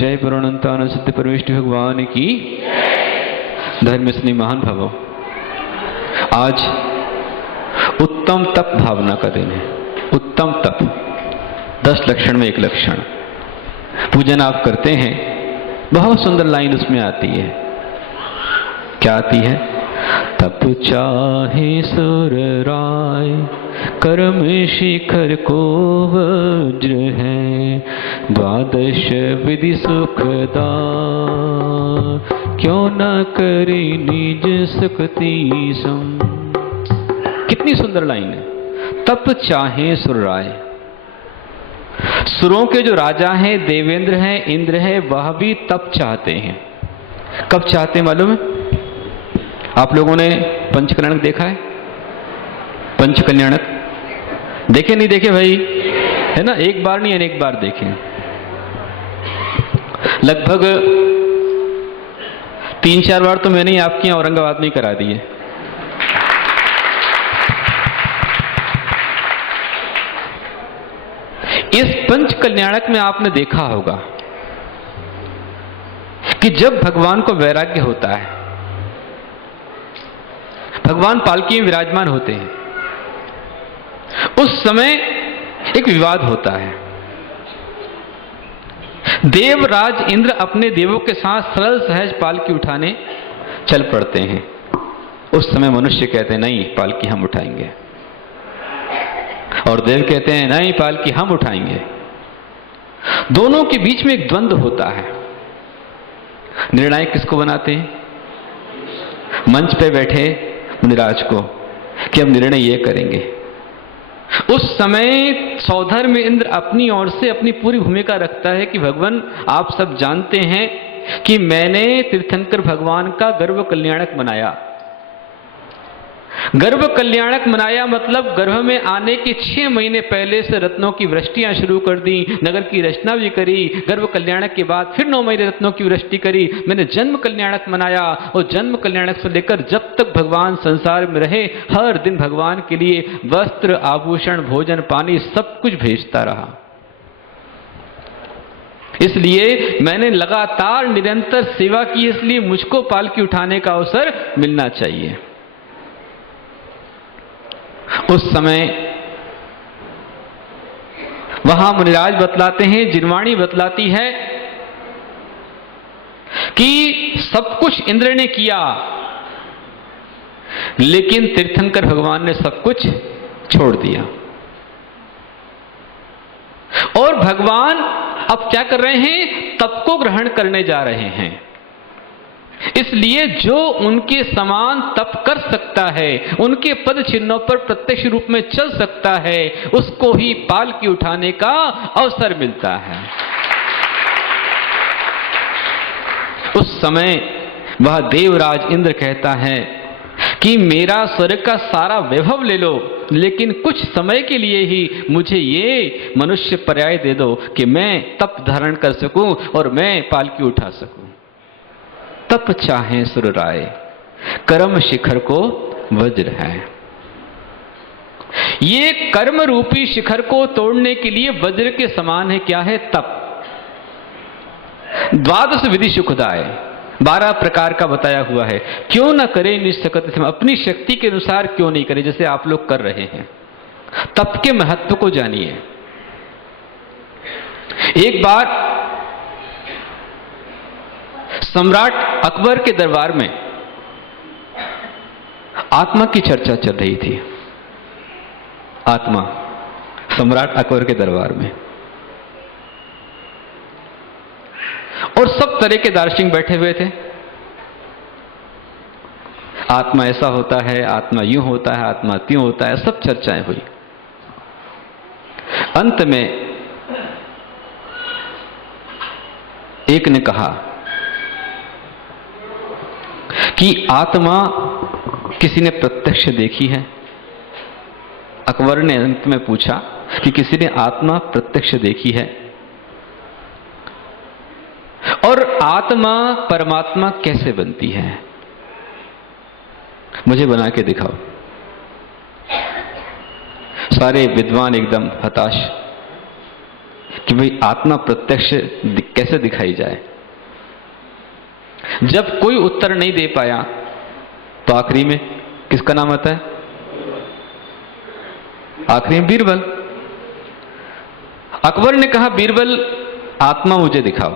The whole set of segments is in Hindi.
जय पुराणंतान सत्य परमेष्टि भगवान की धर्म स्नेही महान भावों। आज उत्तम तप भावना का दिन है। उत्तम तप 10 लक्षण में एक लक्षण। पूजन आप करते हैं, बहुत सुंदर लाइन उसमें आती है। क्या आती है? तप चाहे सुर राय, कर्म शिखर को वज्र है, द्वादश विधि सुखदा, क्यों न करे निज शक्ति सम। कितनी सुंदर लाइन है। तप चाहे सुर राय। सुरों के जो राजा हैं, देवेंद्र हैं, इंद्र हैं, वह भी तप चाहते हैं। कब चाहते हैं मालूम है? आप लोगों ने पंचकल्याणक देखा है? पंचकल्याणक देखे नहीं देखे भाई? है ना, एक बार नहीं अनेक बार देखे। लगभग 3-4 बार तो मैंने ही आपके यहाँ औरंगाबाद में ही करा दिए। इस पंचकल्याणक में आपने देखा होगा कि जब भगवान को वैराग्य होता है, भगवान पालकी में विराजमान होते हैं, उस समय एक विवाद होता है। देवराज इंद्र अपने देवों के साथ सरल सहज पालकी उठाने चल पड़ते हैं। उस समय मनुष्य कहते हैं नहीं, पालकी हम उठाएंगे, और देव कहते हैं नहीं, पालकी हम उठाएंगे। दोनों के बीच में एक द्वंद्व होता है। निर्णय किसको बनाते हैं? मंच पे बैठे मुनिराज को कि अब निर्णय ये करेंगे। उस समय सौधर में इंद्र अपनी ओर से अपनी पूरी भूमिका रखता है कि भगवान आप सब जानते हैं कि मैंने तीर्थंकर भगवान का गर्भ कल्याणक बनाया। गर्भ कल्याणक मनाया मतलब गर्भ में आने के 6 महीने पहले से रत्नों की वृष्टियां शुरू कर दी, नगर की रचना भी करी। गर्भ कल्याणक के बाद फिर 9 महीने रत्नों की वृष्टि करी। मैंने जन्म कल्याणक मनाया, और जन्म कल्याणक से लेकर जब तक भगवान संसार में रहे, हर दिन भगवान के लिए वस्त्र, आभूषण, भोजन, पानी सब कुछ भेजता रहा। इसलिए मैंने लगातार निरंतर सेवा की, इसलिए मुझको पालकी उठाने का अवसर मिलना चाहिए। उस समय वहां मुनिराज बतलाते हैं, जिनवाणी बतलाती है कि सब कुछ इंद्र ने किया, लेकिन तीर्थंकर भगवान ने सब कुछ छोड़ दिया। और भगवान अब क्या कर रहे हैं? तप को ग्रहण करने जा रहे हैं। इसलिए जो उनके समान तप कर सकता है, उनके पद चिन्हों पर प्रत्यक्ष रूप में चल सकता है, उसको ही पालकी उठाने का अवसर मिलता है। उस समय वह देवराज इंद्र कहता है कि मेरा स्वर्ग का सारा वैभव ले लो, लेकिन कुछ समय के लिए ही मुझे ये मनुष्य पर्याय दे दो कि मैं तप धारण कर सकूं और मैं पालकी उठा सकूं। तप चाहे सुर राय, कर्म शिखर को वज्र है। ये कर्म रूपी शिखर को तोड़ने के लिए वज्र के समान है। क्या है? तप। 12 विधि सुखदाय, 12 प्रकार का बताया हुआ है। क्यों न करे निष्ठकत, अपनी शक्ति के अनुसार क्यों नहीं करे, जैसे आप लोग कर रहे हैं। तप के महत्व को जानिए। एक बार सम्राट अकबर के दरबार में आत्मा की चर्चा चल रही थी। आत्मा, सम्राट अकबर के दरबार में, और सब तरह के दार्शनिक बैठे हुए थे। आत्मा ऐसा होता है, आत्मा यूं होता है, आत्मा त्यों होता है, सब चर्चाएं हुई। अंत में एक ने कहा कि आत्मा किसी ने प्रत्यक्ष देखी है? अकबर ने अंत में पूछा कि किसी ने आत्मा प्रत्यक्ष देखी है? और आत्मा परमात्मा कैसे बनती है? मुझे बना के दिखाओ। सारे विद्वान एकदम हताश कि भाई आत्मा प्रत्यक्ष कैसे दिखाई जाए। जब कोई उत्तर नहीं दे पाया तो आखिरी में किसका नाम आता है? आखिरी में बीरबल। अकबर ने कहा बीरबल आत्मा मुझे दिखाओ।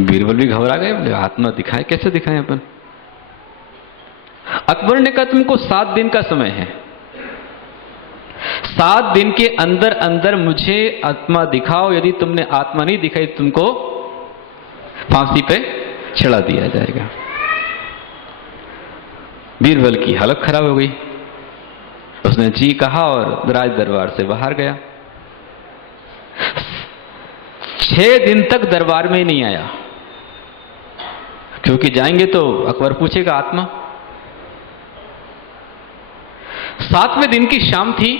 बीरबल भी घबरा गए, बोले आत्मा दिखाए, कैसे दिखाएं अपन? अकबर ने कहा तुमको 7 दिन का समय है, 7 दिन के अंदर अंदर मुझे आत्मा दिखाओ। यदि तुमने आत्मा नहीं दिखाई तुमको फांसी पे चढ़ा दिया जाएगा। बीरबल की हालत खराब हो गई, उसने जी कहा और राज दरबार से बाहर गया। 6 दिन तक दरबार में ही नहीं आया, क्योंकि जाएंगे तो अकबर पूछेगा आत्मा। 7वें दिन की शाम थी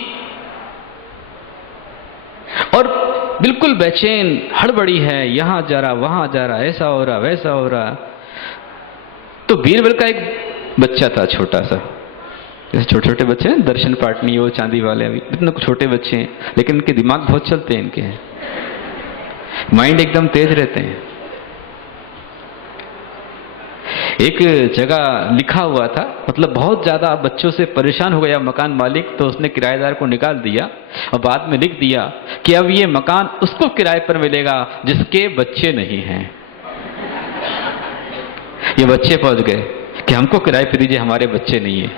और बिल्कुल बेचैन, हड़बड़ी है, यहां जा रहा वहां जा रहा, ऐसा हो रहा वैसा हो रहा। तो बीरबल का एक बच्चा था छोटा सा, जैसे छोटे छोटे बच्चे हैं दर्शन पाटनी वो चांदी वाले, अभी इतने छोटे बच्चे हैं लेकिन इनके दिमाग बहुत चलते हैं, इनके माइंड एकदम तेज रहते हैं। एक जगह लिखा हुआ था, मतलब बहुत ज्यादा बच्चों से परेशान हो गया मकान मालिक, तो उसने किराएदार को निकाल दिया और बाद में लिख दिया कि अब ये मकान उसको किराए पर मिलेगा जिसके बच्चे नहीं हैं। ये बच्चे पहुंच गए कि हमको किराए पर दीजिए, हमारे बच्चे नहीं है।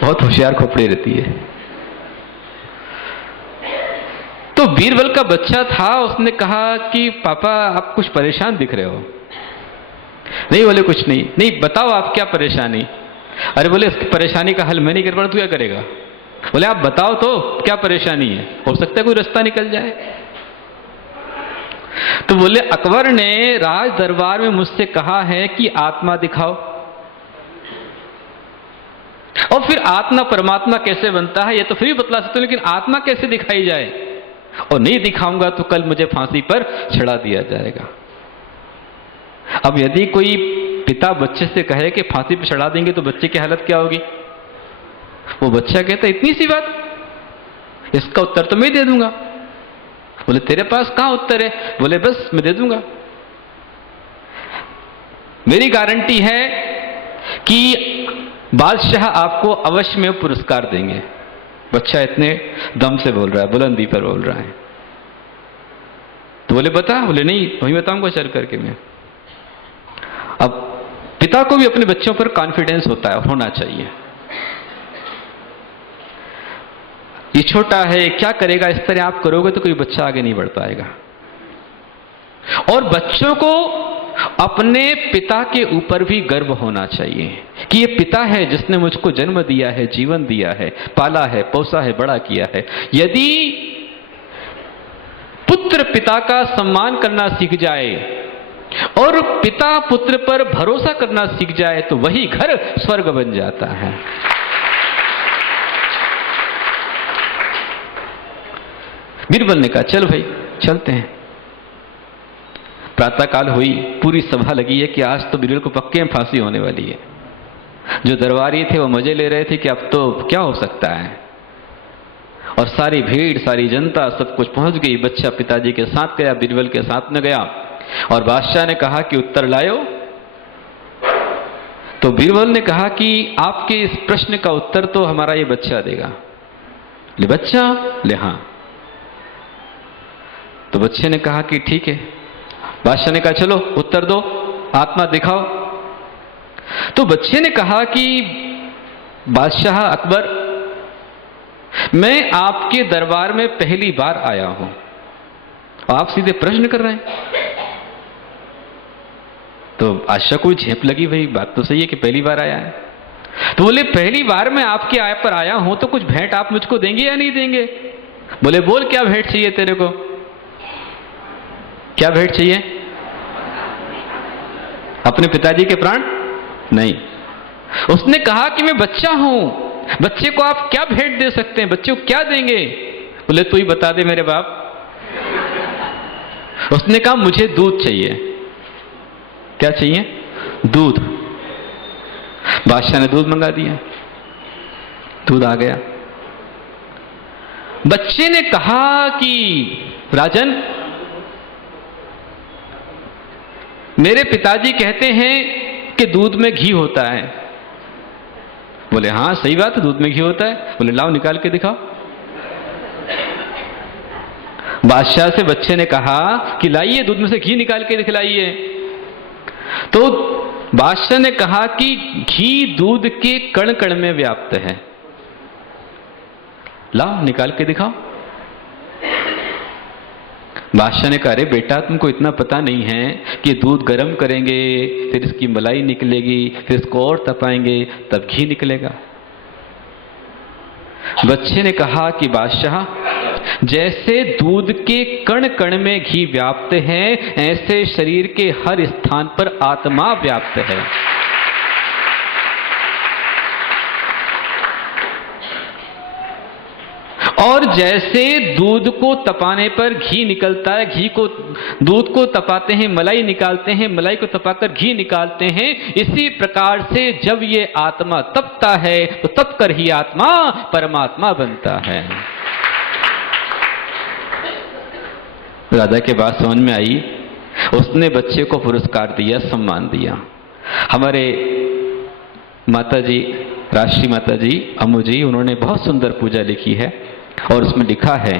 बहुत होशियार खोपड़ी रहती है। तो बीरबल का बच्चा था, उसने कहा कि पापा आप कुछ परेशान दिख रहे हो। नहीं बोले कुछ नहीं। नहीं बताओ आप क्या परेशानी? अरे बोले इसकी परेशानी का हल मैं नहीं कर पा रहा, तू क्या करेगा? बोले आप बताओ तो क्या परेशानी है, हो सकता है कोई रास्ता निकल जाए। तो बोले अकबर ने राज दरबार में मुझसे कहा है कि आत्मा दिखाओ, और फिर आत्मा परमात्मा कैसे बनता है ये तो फिर भी बतला सकते हो, लेकिन आत्मा कैसे दिखाई जाए, और नहीं दिखाऊंगा तो कल मुझे फांसी पर चढ़ा दिया जाएगा। अब यदि कोई पिता बच्चे से कहे कि फांसी पर चढ़ा देंगे तो बच्चे की हालत क्या होगी? वो बच्चा कहता इतनी सी बात, इसका उत्तर तो मैं दे दूंगा। बोले तेरे पास कहां उत्तर है? बोले बस मैं दे दूंगा, मेरी गारंटी है कि बादशाह आपको अवश्य में पुरस्कार देंगे। बच्चा इतने दम से बोल रहा है, बुलंदी पर बोल रहा है। तो बोले बता? बोले नहीं वही बताऊंगा चल करके मैं। अब पिता को भी अपने बच्चों पर कॉन्फिडेंस होता है, होना चाहिए। ये छोटा है क्या करेगा, इस तरह आप करोगे तो कोई बच्चा आगे नहीं बढ़ पाएगा। और बच्चों को अपने पिता के ऊपर भी गर्व होना चाहिए कि ये पिता है जिसने मुझको जन्म दिया है, जीवन दिया है, पाला है, पोसा है, बड़ा किया है। यदि पुत्र पिता का सम्मान करना सीख जाए और पिता पुत्र पर भरोसा करना सीख जाए तो वही घर स्वर्ग बन जाता है। बीरबल ने कहा चल भाई चलते हैं। प्रातःकाल हुई, पूरी सभा लगी है कि आज तो बीरबल को पक्के में फांसी होने वाली है। जो दरबारी थे वो मजे ले रहे थे कि अब तो क्या हो सकता है, और सारी भीड़, सारी जनता, सब कुछ पहुंच गई। बच्चा पिताजी के साथ गया, बीरबल के साथ में गया, और बादशाह ने कहा कि उत्तर लायो। तो बीरबल ने कहा कि आपके इस प्रश्न का उत्तर तो हमारा ये बच्चा देगा। ले बच्चा? ले हाँ। तो बच्चे ने कहा कि ठीक है। बादशाह ने कहा चलो उत्तर दो, आत्मा दिखाओ। तो बच्चे ने कहा कि बादशाह अकबर, मैं आपके दरबार में पहली बार आया हूं, आप सीधे प्रश्न कर रहे हैं। तो बादशाह को झेप लगी, भाई बात तो सही है कि पहली बार आया है। तो बोले पहली बार मैं आपके पर आया हूं तो कुछ भेंट आप मुझको देंगे या नहीं देंगे? बोले बोल क्या भेंट चाहिए तेरे को, क्या भेंट चाहिए? अपने पिताजी के प्राण? नहीं। उसने कहा कि मैं बच्चा हूं, बच्चे को आप क्या भेंट दे सकते हैं, बच्चे को क्या देंगे? बोले तू ही बता दे मेरे बाप। उसने कहा मुझे दूध चाहिए। क्या चाहिए? दूध। बादशाह ने दूध मंगा दिया, दूध आ गया। बच्चे ने कहा कि राजन, मेरे पिताजी कहते हैं कि दूध में घी होता है। बोले हाँ सही बात है, दूध में घी होता है। बोले लाओ निकाल के दिखाओ। बादशाह से बच्चे ने कहा कि लाइए दूध में से घी निकाल के दिखलाइए। तो बादशाह ने कहा कि घी दूध के कण कण में व्याप्त है, लाओ निकाल के दिखाओ। बादशाह ने कहा अरे बेटा, तुमको इतना पता नहीं है कि दूध गर्म करेंगे, फिर इसकी मलाई निकलेगी, फिर इसको और तपाएंगे, तब घी निकलेगा। बच्चे ने कहा कि बादशाह, जैसे दूध के कण कण में घी व्याप्त है, ऐसे शरीर के हर स्थान पर आत्मा व्याप्त है। और जैसे दूध को तपाने पर घी निकलता है, घी को दूध को तपाते हैं, मलाई निकालते हैं, मलाई को तपाकर घी निकालते हैं, इसी प्रकार से जब ये आत्मा तपता है तो तप कर ही आत्मा परमात्मा बनता है। राजा के बात समझ में आई, उसने बच्चे को पुरस्कार दिया, सम्मान दिया। हमारे माताजी, राष्ट्रीय माताजी अम्मू जी, उन्होंने बहुत सुंदर पूजा लिखी है और उसमें लिखा है,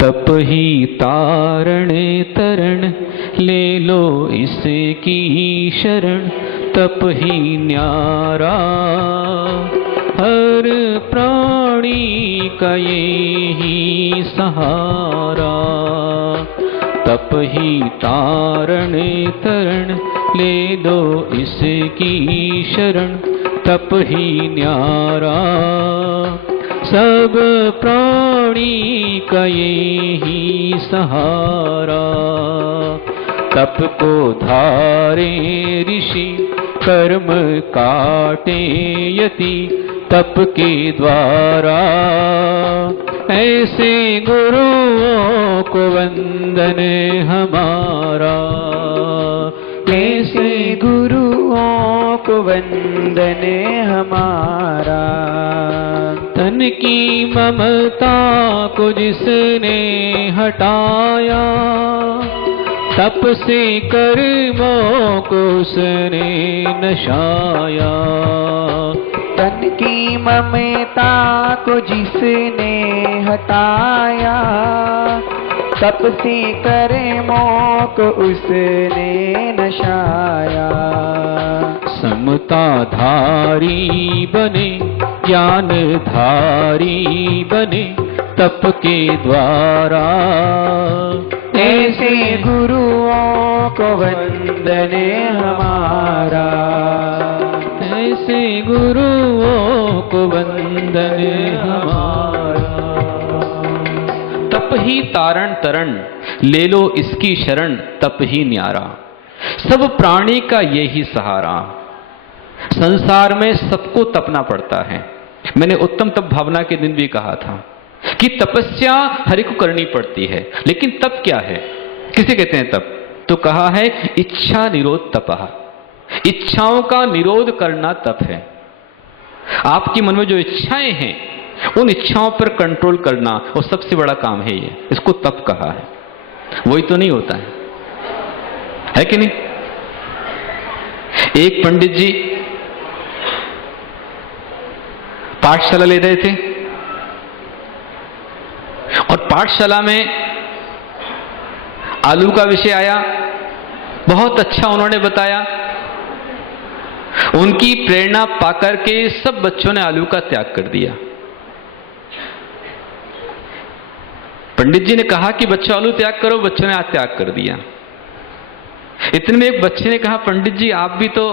तप ही तारणे तरण, ले लो इसकी शरण, तप ही न्यारा, हर प्राणी का ये ही सहारा। तप ही तारणे तरण, ले दो इसकी शरण, तप ही न्यारा, सब प्राणी का ये ही सहारा। तप को धारे ऋषि, कर्म काटे यति, तप के द्वारा, ऐसे गुरुओं को वंदन हमारा। ऐसे गुरुओं को वंदन हमारा। तन की ममता को जिसने हटाया, तप से कर्मों को उसने नशाया। तन की ममता को जिसने हटाया, तप से कर्मों को उसने नशाया। समता धारी बने, ज्ञान धारी बने, तप के द्वारा, ऐसे गुरुओं को वंदन हमारा। ऐसे गुरुओं को वंदन हमारा। तप ही तारण तरण, ले लो इसकी शरण, तप ही न्यारा, सब प्राणी का ये ही सहारा। संसार में सबको तपना पड़ता है। मैंने उत्तम तप भावना के दिन भी कहा था कि तपस्या हरि को करनी पड़ती है, लेकिन तप क्या है, किसे कहते हैं तप? तो कहा है इच्छा निरोध तपः, इच्छाओं का निरोध करना तप है। आपके मन में जो इच्छाएं हैं, उन इच्छाओं पर कंट्रोल करना, वो सबसे बड़ा काम है। ये इसको तप कहा है। वही तो नहीं होता है कि नहीं? एक पंडित जी पाठशाला ले रहे थे और पाठशाला में आलू का विषय आया। बहुत अच्छा उन्होंने बताया। उनकी प्रेरणा पाकर के सब बच्चों ने आलू का त्याग कर दिया। पंडित जी ने कहा कि बच्चों आलू त्याग करो, बच्चों ने आज त्याग कर दिया। इतने में एक बच्चे ने कहा, पंडित जी आप भी तो,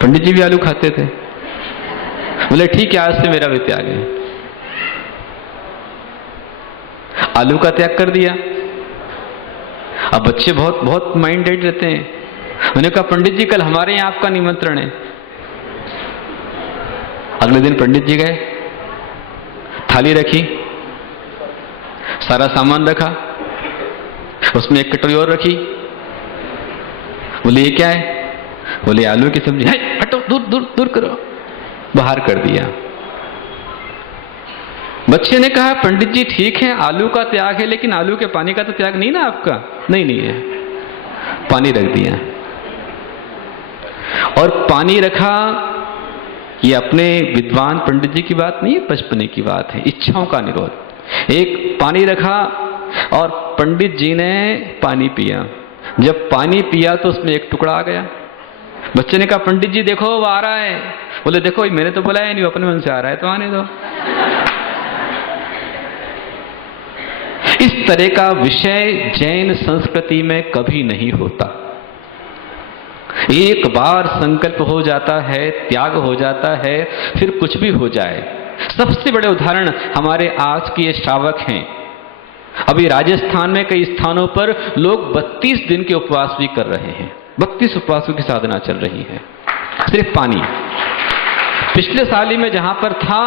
पंडित जी भी आलू खाते थे। बोले ठीक है, आज से मेरा भी त्याग है। आलू का त्याग कर दिया। अब बच्चे बहुत बहुत माइंडेड रहते हैं। उन्होंने कहा पंडित जी कल हमारे यहां आपका निमंत्रण है। अगले दिन पंडित जी गए, थाली रखी, सारा सामान रखा, उसमें एक कटोरी और रखी, बोले ये क्या है? बोले आलू की सब्जी। है, हटो, दूर दूर दूर करो। बाहर कर दिया। बच्चे ने कहा पंडित जी ठीक है, आलू का त्याग है, लेकिन आलू के पानी का तो त्याग नहीं ना आपका? नहीं नहीं है। पानी रख दिया। और पानी रखा, ये अपने विद्वान पंडित जी की बात नहीं है, बचपने की बात है, इच्छाओं का निरोध। एक पानी रखा और पंडित जी ने पानी पिया। जब पानी पिया तो उसमें एक टुकड़ा आ गया। बच्चे ने कहा पंडित जी देखो वो आ रहा है। बोले देखो मैंने तो बुलाया नहीं, अपने मन से आ रहा है तो आने दो। इस तरह का विषय जैन संस्कृति में कभी नहीं होता। एक बार संकल्प हो जाता है, त्याग हो जाता है, फिर कुछ भी हो जाए। सबसे बड़े उदाहरण हमारे आज के ये श्रावक हैं। अभी राजस्थान में कई स्थानों पर लोग 32 दिन के उपवास भी कर रहे हैं। 32 उपवासों की साधना चल रही है, सिर्फ पानी। पिछले साल ही में जहां पर था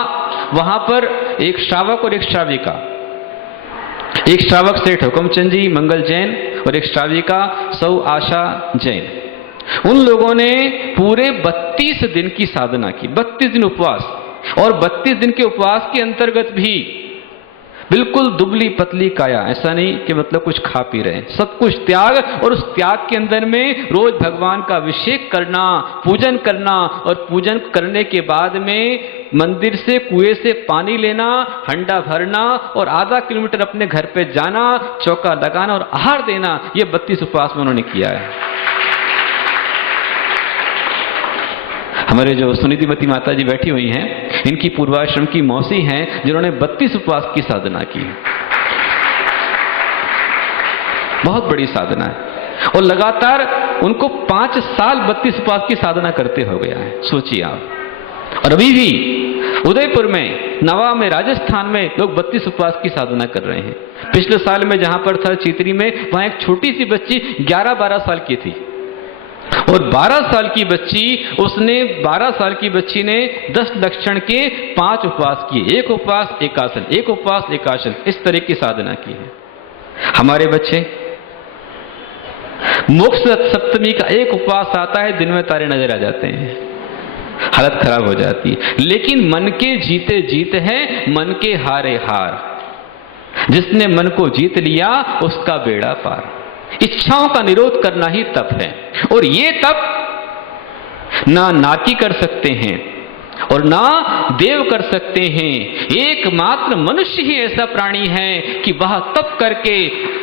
वहां पर एक श्रावक और एक श्राविका, एक श्रावक सेठ हुकुमचंद जी मंगल जैन और एक श्राविका सौ आशा जैन, उन लोगों ने पूरे 32 दिन की साधना की। 32 दिन उपवास, और 32 दिन के उपवास के अंतर्गत भी बिल्कुल दुबली पतली काया, ऐसा नहीं कि मतलब कुछ खा पी रहे, सब कुछ त्याग। और उस त्याग के अंदर में रोज भगवान का अभिषेक करना, पूजन करना, और पूजन करने के बाद में मंदिर से कुएं से पानी लेना, हंडा भरना और आधा किलोमीटर अपने घर पे जाना, चौका लगाना और आहार देना। ये 32 उपवास में उन्होंने किया है। हमारे जो सुनीतिमती माता जी बैठी हुई हैं, इनकी पूर्वाश्रम की मौसी हैं जिन्होंने 32 उपवास की साधना की। बहुत बड़ी साधना है। और लगातार उनको 5 साल 32 उपवास की साधना करते हो गया है, सोचिए आप। और अभी भी उदयपुर में, नवा में, राजस्थान में लोग 32 उपवास की साधना कर रहे हैं। पिछले साल में जहां पर था चित्री में, वहां एक छोटी सी बच्ची 11-12 साल की थी, और 12 साल की बच्ची ने 10 लक्षण के 5 उपवास किए। एक उपवास एक आसन, एक उपवास एक आसन, इस तरह की साधना की है। हमारे बच्चे, मोक्ष सप्तमी का एक उपवास आता है, दिन में तारे नजर आ जाते हैं, हालत खराब हो जाती है। लेकिन मन के जीते जीत है, मन के हारे हार। जिसने मन को जीत लिया उसका बेड़ा पार। इच्छाओं का निरोध करना ही तप है। और ये तप ना नाती कर सकते हैं और ना देव कर सकते हैं। एकमात्र मनुष्य ही ऐसा प्राणी है कि वह तप करके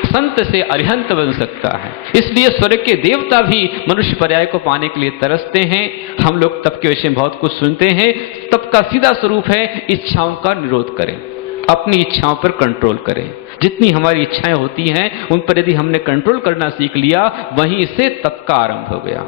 संत से अरिहंत बन सकता है। इसलिए स्वर्ग के देवता भी मनुष्य पर्याय को पाने के लिए तरसते हैं। हम लोग तप के विषय में बहुत कुछ सुनते हैं। तप का सीधा स्वरूप है इच्छाओं का निरोध करें, अपनी इच्छाओं पर कंट्रोल करें। जितनी हमारी इच्छाएं होती हैं उन पर यदि हमने कंट्रोल करना सीख लिया, वहीं से तप का आरंभ हो गया।